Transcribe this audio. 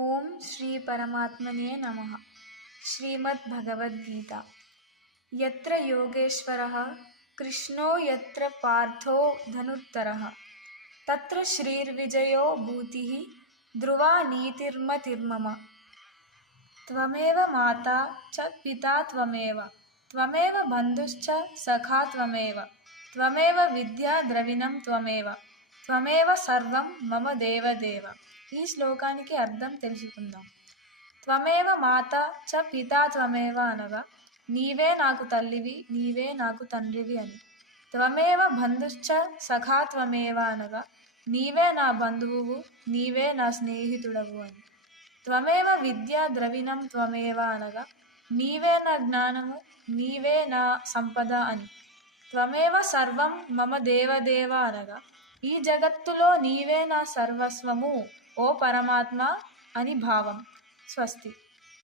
ఓం శ్రీ పరమాత్మనే నమః. శ్రీమద్భగవద్గీత. యత్ర యోగేశ్వరః కృష్ణో యత్ర పార్థో ధనుర్ధరః తత్ర శ్రీర్విజయో భూతిః ధ్రువా నీతిర్మతిర్మమ. త్వమేవ మాతా చ పితా త్వమేవ త్వమేవ బంధుశ్చ సఖా త్వమేవ త్వమేవ విద్యా ద్రవిణం త్వమేవ త్వమేవ సర్వం మమ దేవదేవ. ఈ శ్లోకానికి అర్థం తెలుసుకుందాం. త్వమేవ మాత చ పితా త్వమేవ అనగా నీవే నాకు తల్లివి, నీవే నాకు తండ్రివి అని. త్వమేవ బంధుశ్చ సఖా త్వమేవ అనగా నీవే నా బంధువువు, నీవే నా స్నేహితుడవు అని. త్వమేవ విద్యా ద్రవిణం త్వమేవ అనగా నీవే నా జ్ఞానము, నీవే నా సంపద అని. త్వమేవ సర్వం మమ దేవదేవ అనగా ఈ జగత్తులో నీవే నా సర్వస్వము ఓ పరమాత్మ అని భావం. స్వస్తి.